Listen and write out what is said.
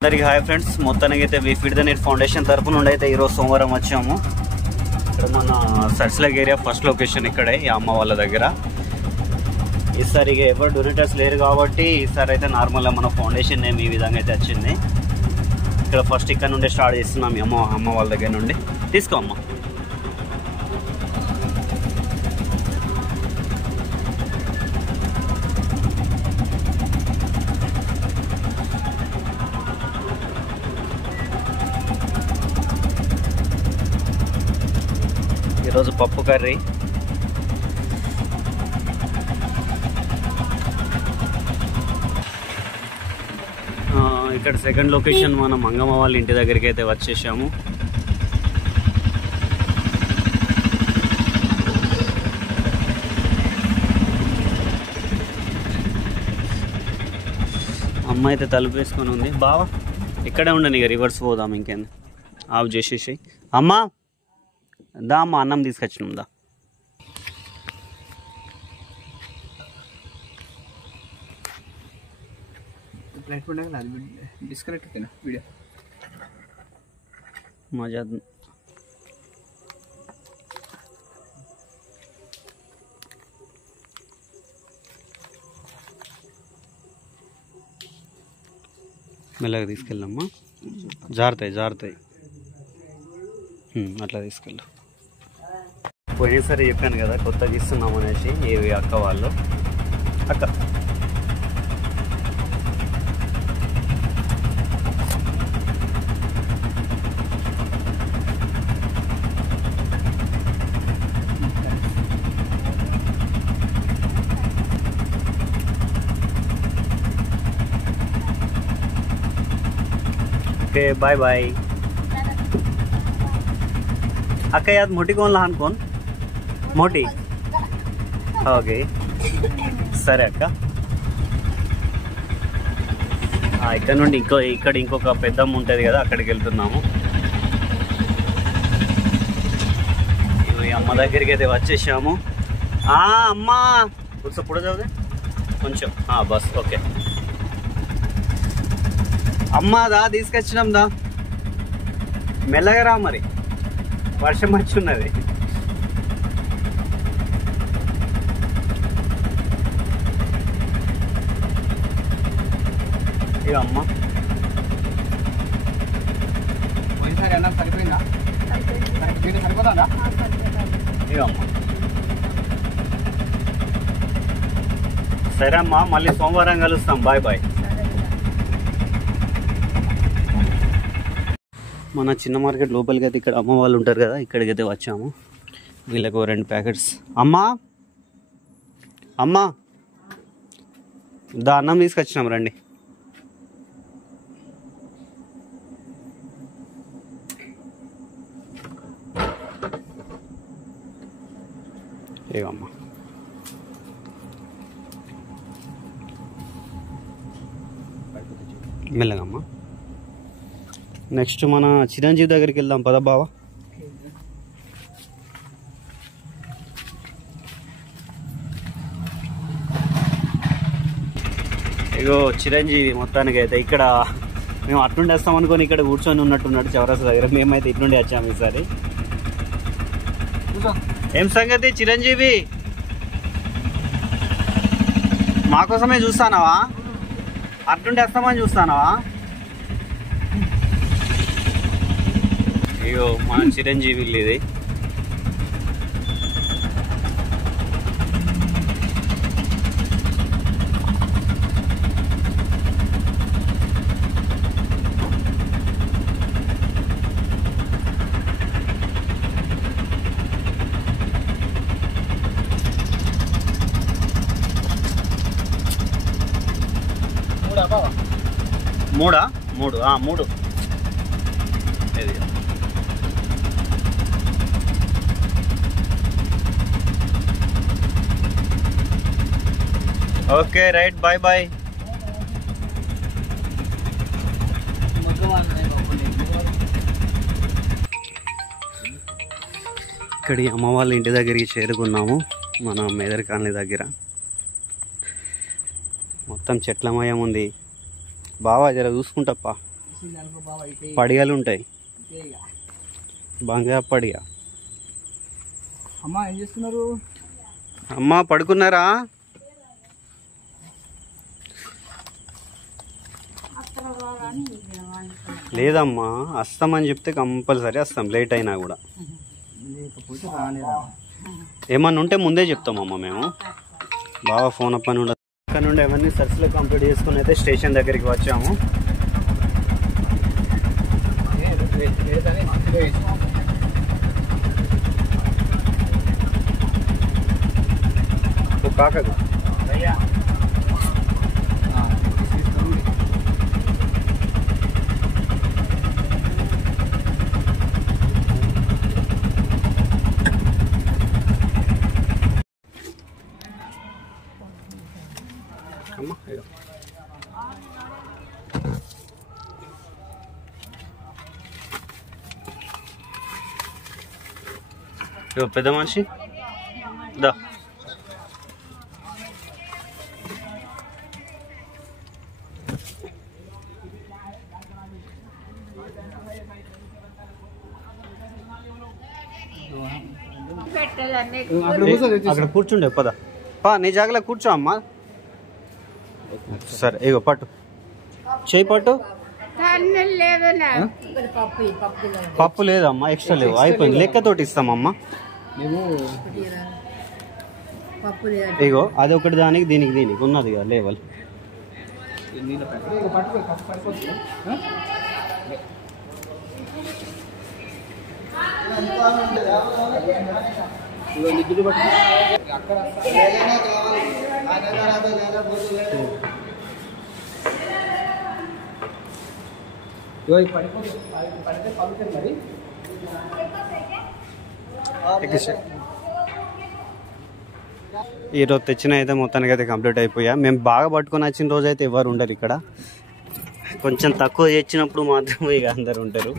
అందరికి hi friends, మొత్తానికి అయితే we feed the net foundation తరపు నుండి అయితే ఈరోజు సోమవారం వచ్చాము. ఇక్కడ మన సర్స్లగ్ ఏరియా ఫస్ట్ లొకేషన్ ఇక్కడే ఈ అమ్మ వాళ్ళ దగ్గర. ఈసారి ఎవరు డొనేటర్స్ లేరు కాబట్టి ఈసారి అయితే నార్మల్గా మన ఫౌండేషన్ నేమ్ ఈ విధంగా అయితే వచ్చింది. ఇక్కడ ఫస్ట్ ఇక్కడ నుండి స్టార్ట్ చేస్తున్నాం ఈ అమ్మ వాళ్ళ దగ్గర నుండి. తీసుకో అమ్మ. ఈరోజు పప్పు కర్రీ, ఇక్కడ సెకండ్ లొకేషన్ మన మంగమ్మ వాళ్ళ ఇంటి దగ్గరికి అయితే వచ్చేసాము. అమ్మ అయితే తలుపు వేసుకొని ఉంది. బావా ఇక్కడే ఉండని, ఇక రివర్స్ పోదాం. ఇంకేంది ఆఫ్ చేసేసి. అమ్మా దా అమ్మ, అన్నం తీసుకొచ్చినాం దా. మజా మెల్లగా తీసుకెళ్ళమ్మా, జారుతాయి అట్లా తీసుకెళ్ళు. పోయినసారి చెప్పాను కదా కొత్తగా ఇస్తున్నాం అనేసి. ఏవి అక్క వాళ్ళు అక్క ओके बाय बाय. अक्का याद मोठी कोण लहान कोण? मोठी. ఓకే సరే అక్క. ఇక్కడ నుండి ఇంకొక పెద్దమ్మ ఉంటుంది కదా, అక్కడికి వెళ్తున్నాము. ఈ అమ్మ దగ్గరికి అయితే వచ్చేసాము. అమ్మ కొంచెం పుడ చదివే కొంచెం బస్. ఓకే అమ్మ దా, తీసుకొచ్చినాం దా, మెల్లగా రా, మరి వర్షం వచ్చి ఉన్నది. ఇక అమ్మ ఇక అమ్మ సరే అమ్మా, మళ్ళీ సోమవారం కలుస్తాం. Bye bye. మన చిన్న మార్కెట్ లోపలికి అయితే ఇక్కడ అమ్మ వాళ్ళు ఉంటారు కదా, ఇక్కడికి అయితే వచ్చాము. వీళ్ళకు 2 ప్యాకెట్స్. అమ్మా దా, అన్నం తీసుకొచ్చినాం రండి. ఏమమ్మా మెల్లగమ్మా. నెక్స్ట్ మన చిరంజీవి దగ్గరికి వెళ్దాం పద బావా. ఇగో చిరంజీవి మొత్తానికి అయితే ఇక్కడ మేము అట్నుండి వస్తాం అనుకొని ఇక్కడ కూర్చొని ఉన్నట్టున్నాడు చౌరస్తా దగ్గర. మేమైతే ఇట్నుండి వచ్చాము ఈసారి. ఏం సంగతి చిరంజీవి, మాకోసమే చూస్తానవా? అట్నుండి వస్తామని చూస్తానవా? అయ్యో మన చిరంజీవి ఇది. మూడు ఓకే రైట్. Bye bye. ఇక్కడి అమ్మ వాళ్ళ ఇంటి దగ్గరికి చేరుకున్నాము. మన మేదర్ కాలనీ దగ్గర మొత్తం చెట్లమయం ఉంది. బావా జర చూసుకుంటప్పా. పడిగలు ఉంటాయి, బంగా పడిగా. అమ్మా ఏం చేస్తున్నారు? అమ్మ పడుకున్నారా? లేదమ్మా, వస్తామని చెప్తే కంపల్సరీ వస్తాం, లేట్ అయినా కూడా. ఏమన్నా ఉంటే ముందే చెప్తామమ్మా మేము. బాగా ఫోన్ అప్ అని ఉండదు. అక్కడ నుండి అవన్నీ సర్చ్లో కంప్లీట్ చేసుకుని అయితే స్టేషన్ దగ్గరికి వచ్చాము. కాకదు పెద్ద మనిషి దా. అక్కడ కూర్చుండే పద, నీ జాగలో కూర్చో అమ్మా. సరే ఇగో పట్టు, చేయి పట్టు. పప్పు లేదమ్మా, ఎక్స్ట్రా లేవు, అయిపోయింది. లెక్కతోటి ఇస్తామమ్మా. ఇగో అది ఒకటి దానికి దీనికి దీనికి ఉన్నది కదా లేవల్. ఈరోజు తెచ్చిన అయితే మొత్తానికి అయితే కంప్లీట్ అయిపోయా. మేము బాగా పట్టుకొని వచ్చిన రోజు అయితే ఎవరు ఉండరు ఇక్కడ, కొంచెం తక్కువ తెచ్చినప్పుడు మాత్రమే ఇక అందరు ఉంటారు.